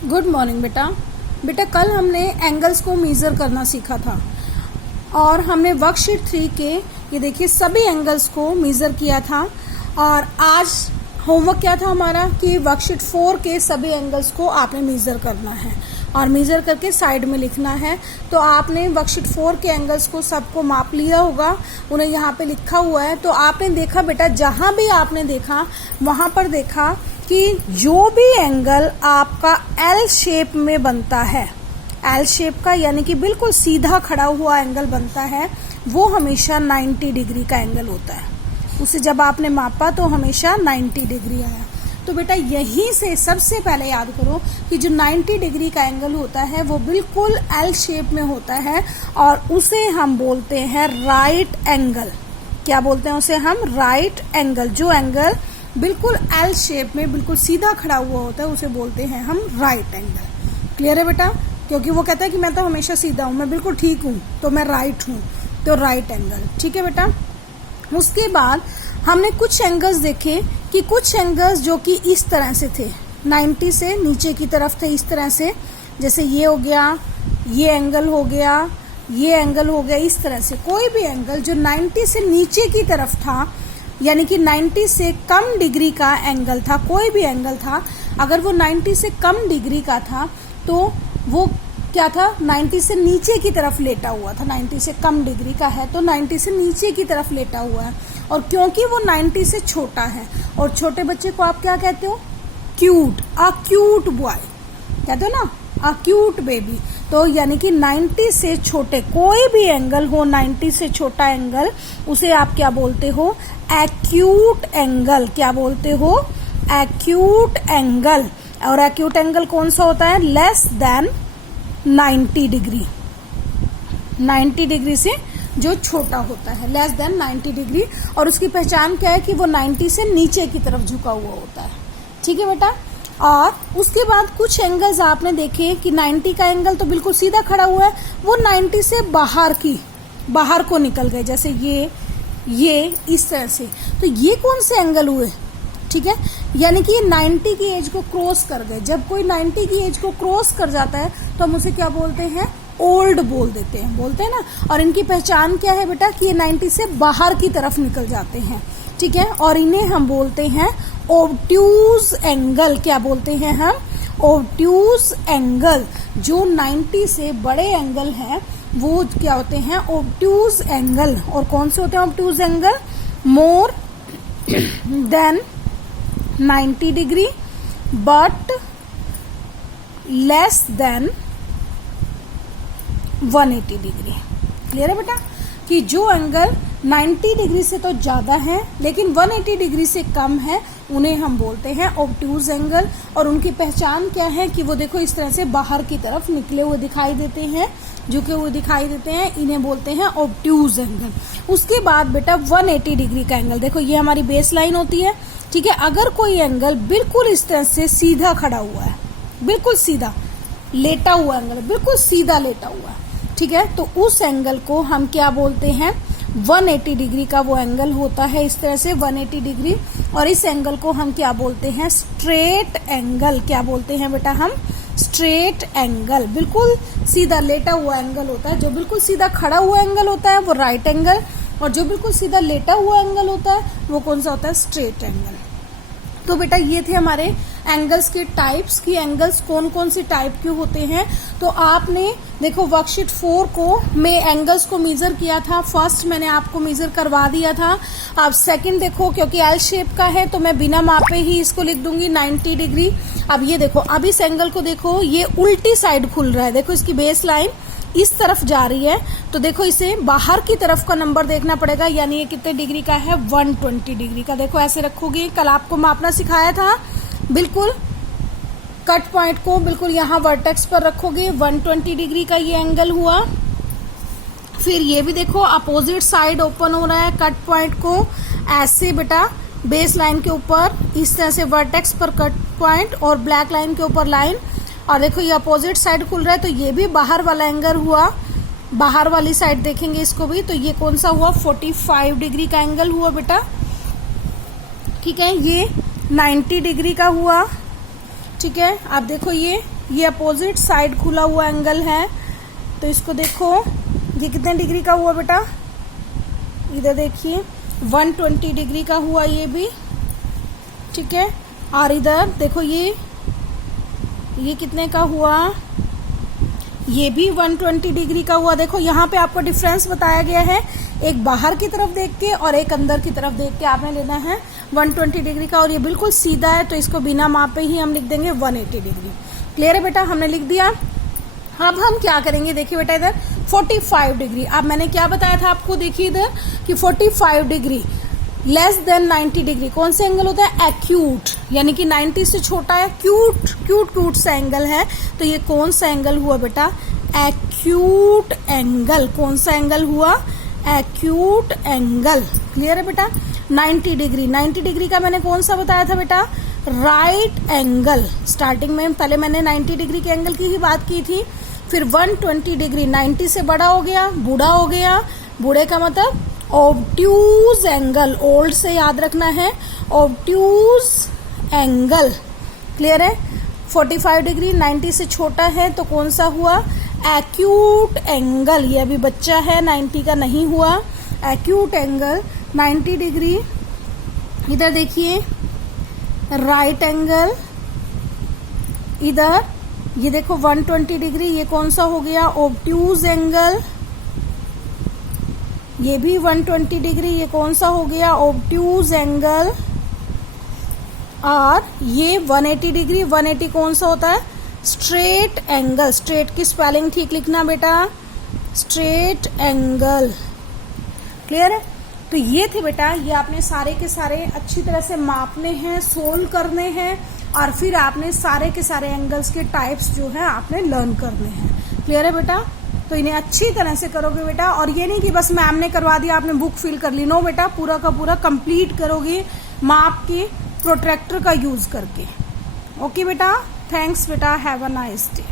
Good morning बेटा। बेटा कल हमने एंगल्स को मेजर करना सीखा था और हमने वर्कशीट 3 के ये देखिए सभी एंगल्स को मेजर किया था। और आज होमवर्क क्या था हमारा कि वर्कशीट 4 के सभी एंगल्स को आपने मेजर करना है और मेजर करके साइड में लिखना है। तो आपने वर्कशीट 4 के एंगल्स को सबको माप लिया होगा, उन्हें यहाँ पे लिखा हुआ है। तो आपने देखा बेटा, जहां भी आपने देखा वहां पर देखा कि जो भी एंगल आपका एल शेप में बनता है, एल शेप का यानी कि बिल्कुल सीधा खड़ा हुआ एंगल बनता है, वो हमेशा 90 डिग्री का एंगल होता है। उसे जब आपने मापा तो हमेशा 90 डिग्री आया। तो बेटा यहीं से सबसे पहले याद करो कि जो 90 डिग्री का एंगल होता है वो बिल्कुल एल शेप में होता है और उसे हम बोलते हैं राइट एंगल। क्या बोलते हैं उसे हम? Right angle. जो एंगल बिल्कुल एल शेप में बिल्कुल सीधा खड़ा हुआ होता है उसे बोलते हैं हम राइट एंगल। क्लियर है बेटा? क्योंकि वो कहता है कि मैं तो हमेशा सीधा हूं, मैं बिल्कुल ठीक हूं, तो मैं राइट हूं, तो राइट एंगल। ठीक है बेटा। उसके बाद हमने कुछ एंगल्स देखे कि कुछ एंगल्स जो कि इस तरह से थे, 90 से नीचे की तरफ थे, इस तरह से, जैसे ये हो गया, ये एंगल हो गया, ये एंगल हो गया, इस तरह से कोई भी एंगल जो 90 से नीचे की तरफ था यानी कि 90 से कम डिग्री का एंगल था, कोई भी एंगल था, अगर वो 90 से कम डिग्री का था तो वो क्या था? 90 से नीचे की तरफ लेटा हुआ था। 90 से कम डिग्री का है तो 90 से नीचे की तरफ लेटा हुआ है। और क्योंकि वो 90 से छोटा है, और छोटे बच्चे को आप क्या कहते हो? क्यूट, अ क्यूट बॉय कहते हो ना, अ क्यूट बेबी। तो यानी कि 90 से छोटे कोई भी एंगल हो, 90 से छोटा एंगल, उसे आप क्या बोलते हो? Acute angle. क्या बोलते हो? Acute angle. और एक्यूट एंगल कौन सा होता है? Less than 90 degree. 90 डिग्री से जो छोटा होता है, लेस देन 90 डिग्री। और उसकी पहचान क्या है कि वो 90 से नीचे की तरफ झुका हुआ होता है। ठीक है बेटा। और उसके बाद कुछ एंगल्स आपने देखे कि 90 का एंगल तो बिल्कुल सीधा खड़ा हुआ है, वो 90 से बाहर को निकल गए, जैसे ये इस तरह से। तो ये कौन से एंगल हुए? ठीक है, यानी कि 90 की एज को क्रॉस कर गए। जब कोई 90 की एज को क्रॉस कर जाता है तो हम उसे क्या बोलते हैं? ओल्ड बोल देते हैं, बोलते हैं ना। और इनकी पहचान क्या है बेटा कि ये 90 से बाहर की तरफ निकल जाते हैं। ठीक है, और इन्हें हम बोलते हैं ऑब्ट्यूज एंगल। क्या बोलते हैं हम? Obtuse angle. जो 90 से बड़े एंगल हैं वो क्या होते हैं? Obtuse angle. और कौन से होते हैं obtuse angle? More than 90 degree but less than 180 degree. Clear है बेटा? कि जो एंगल 90 डिग्री से तो ज्यादा है लेकिन 180 डिग्री से कम है, उन्हें हम बोलते हैं ऑब्ट्यूज एंगल। और उनकी पहचान क्या है कि वो देखो इस तरह से बाहर की तरफ निकले हुए दिखाई देते हैं, झुके हुए दिखाई देते हैं, इन्हें बोलते हैं ऑब्ट्यूज एंगल। उसके बाद बेटा 180 डिग्री का एंगल, देखो ये हमारी बेस लाइन होती है। ठीक है, अगर कोई एंगल बिल्कुल इस तरह से सीधा खड़ा हुआ है, बिल्कुल सीधा लेटा हुआ एंगल, बिल्कुल सीधा लेटा हुआ है, ठीक है, तो उस एंगल को हम क्या बोलते हैं? 180 डिग्री का वो एंगल होता है, इस तरह से 180 डिग्री। और इस एंगल को हम क्या बोलते हैं? Straight angle. क्या बोलते हैं बेटा हम? Straight angle. बिल्कुल सीधा लेटा हुआ एंगल होता है। जो बिल्कुल सीधा खड़ा हुआ एंगल होता है वो राइट एंगल, और जो बिल्कुल सीधा लेटा हुआ एंगल होता है वो कौन सा होता है? Straight angle. तो बेटा ये थे हमारे एंगल्स के टाइप्स की एंगल्स कौन कौन सी टाइप के होते हैं। तो आपने देखो वर्कशीट 4 को में एंगल्स को मेजर किया था। फर्स्ट मैंने आपको मेजर करवा दिया था। आप सेकंड देखो, क्योंकि एल शेप का है तो मैं बिना मापे ही इसको लिख दूंगी 90 डिग्री। अब ये देखो, अब इस एंगल को देखो, ये उल्टी साइड खुल रहा है। देखो इसकी बेस लाइन इस तरफ जा रही है, तो देखो इसे बाहर की तरफ का नंबर देखना पड़ेगा, यानी ये कितने डिग्री का है? 120 डिग्री का। देखो ऐसे रखोगे, कल आपको मापना सिखाया था, बिल्कुल कट पॉइंट को बिल्कुल यहाँ वर्टेक्स पर रखोगे, 120 डिग्री का ये एंगल हुआ। फिर ये भी देखो अपोजिट साइड ओपन हो रहा है, कट पॉइंट को ऐसे बेटा बेस लाइन के ऊपर इस तरह से वर्टेक्स पर कट पॉइंट और ब्लैक लाइन के ऊपर लाइन, और देखो ये अपोजिट साइड खुल रहा है तो ये भी बाहर वाला एंगल हुआ, बाहर वाली साइड देखेंगे इसको भी, तो ये कौन सा हुआ? 45 डिग्री का एंगल हुआ बेटा। ठीक है, ये 90 डिग्री का हुआ। ठीक है, आप देखो ये ये अपोजिट साइड खुला हुआ एंगल है। तो इसको देखो, ये कितने डिग्री का हुआ बेटा, इधर देखिए 120 डिग्री का हुआ ये भी, ठीक है। और इधर देखो ये कितने का हुआ, ये भी 120 डिग्री का हुआ। देखो यहाँ पे आपको डिफरेंस बताया गया है, एक बाहर की तरफ देख के और एक अंदर की तरफ देख के आपने लेना है 120 डिग्री का। और ये बिल्कुल सीधा है तो इसको बिना मापे ही हम लिख देंगे 180 डिग्री। क्लियर है बेटा, हमने लिख दिया। अब हम क्या करेंगे, देखिए बेटा इधर 45 डिग्री। अब मैंने क्या बताया था आपको, देखिए इधर कि 45 डिग्री लेस देन 90 डिग्री कौन सा एंगल होता है, एक्यूट, यानी कि 90 से छोटा है, क्यूट सा एंगल है। तो ये कौन सा एंगल हुआ बेटा, एक्यूट एंगल। कौन सा एंगल हुआ, एक्यूट एंगल। क्लियर है बेटा। 90 डिग्री का मैंने कौन सा बताया था बेटा, राइट एंगल। स्टार्टिंग में पहले मैंने 90 डिग्री के एंगल की ही बात की थी। फिर 120 डिग्री 90 से बड़ा हो गया, बूढ़ा हो गया। बूढ़े का मतलब ऑब्ट्यूज एंगल, ओल्ड से याद रखना है, ऑब्ट्यूज एंगल। क्लियर है। 45 डिग्री 90 से छोटा है तो कौन सा हुआ, एक्यूट एंगल। ये अभी बच्चा है, 90 का नहीं हुआ। Acute angle 90 degree. इधर देखिए राइट एंगल, इधर ये देखो 120 डिग्री, ये कौन सा हो गया, ऑब्ट्यूज एंगल। ये भी 120 डिग्री, ये कौन सा हो गया, ऑब्ट्यूज एंगल। और ये 180 डिग्री, 180 कौन सा होता है, स्ट्रेट एंगल। स्ट्रेट की स्पेलिंग ठीक लिखना बेटा, स्ट्रेट एंगल। क्लियर है। तो ये थे बेटा, ये आपने सारे के सारे अच्छी तरह से मापने हैं, सोल्व करने हैं, और फिर आपने सारे के सारे एंगल्स के टाइप्स जो है आपने लर्न करने हैं। क्लियर है बेटा। तो इन्हें अच्छी तरह से करोगे बेटा, और ये नहीं कि बस मैम ने करवा दिया आपने बुक फिल कर ली, नो बेटा, पूरा का पूरा कंप्लीट करोगे माप के प्रोट्रैक्टर का यूज करके। ओके बेटा, थैंक्स बेटा, हैव अ नाइस डे।